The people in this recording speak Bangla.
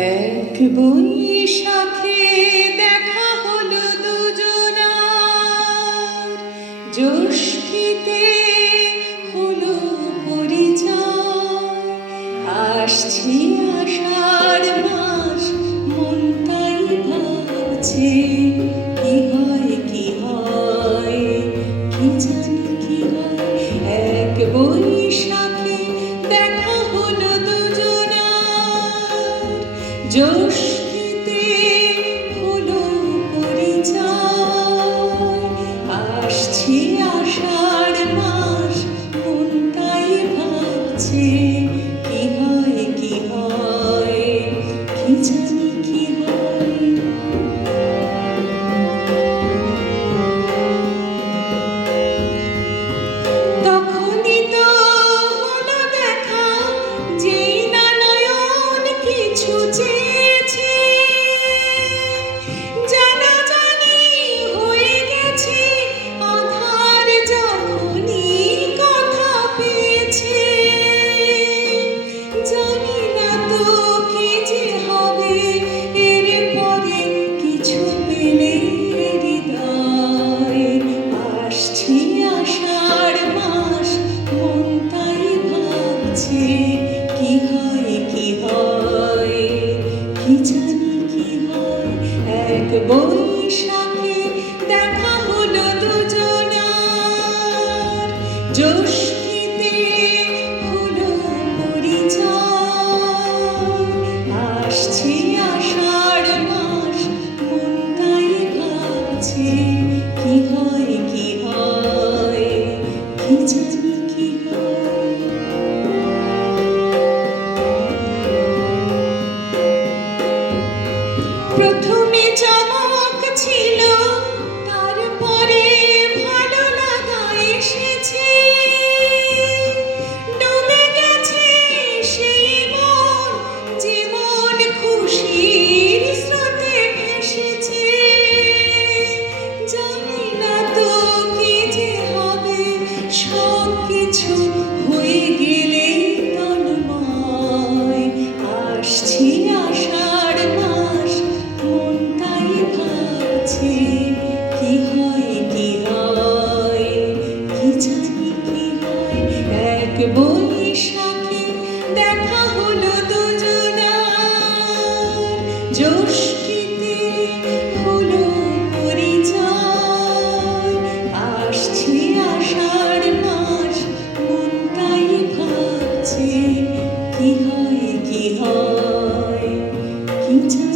এক বৈশাখে দেখা হলো দুজনার, জ্যৈষ্ঠীতে হলো পরিচয়। আসছি আষাঢ় মাস, মন তাই ভাবছে কি হয় কি হয়, কি জানি কি হয়। এক বৈশাখে দেখা হলো দুজনার, জ্যৈষ্ঠীতে হলো পরিচয়। আসছি আষাঢ় মাস, মন তাই ভাবছে কি হয় কি হয়, কি জানি কি হয়। তখনই তো হলো দেখা, যেই না নয়ন কিছু চেয়েছে, জানাজানি হয়ে গেছে আধার যখনই কথা পেয়েছে। জানি না তো কি যে হবে এর পরে, কিছু পেলে হৃদয়। আসছি আষাঢ় মাস, মন তাই ভাবছে কি হয় কি হয়, কি জানি কি হয়। এক বৈশাখে দেখা হলো দুজনার, জ্যৈষ্ঠীতে হলো পরিচয়। আসছি আষাঢ় মাস, মন তাই ভাবছে কি হয় কি হয়, কি জানি কি হয়। প্রথমে চমক ছিল, তারপরে ভালো লাগা এসেছে। ডুবে গেছে সেই মন, জীবন খুশির স্রোতে ভেসেছে। জানি না তো কি যে হবে, সব কিছু হয়ে গেলে তন্ময়। আসছি আষাঢ় মাস, মন তাই ভাবছে কি হয় কি হয়, কি জানি কি হয়। এক বৈশাখে দেখা হলো দুজনার, জ্যৈষ্ঠীতে হলো পরিচয়। আসছি আষাঢ় মাস, মন তাই ভাবছে কি হয় কি হয়, কি জানি।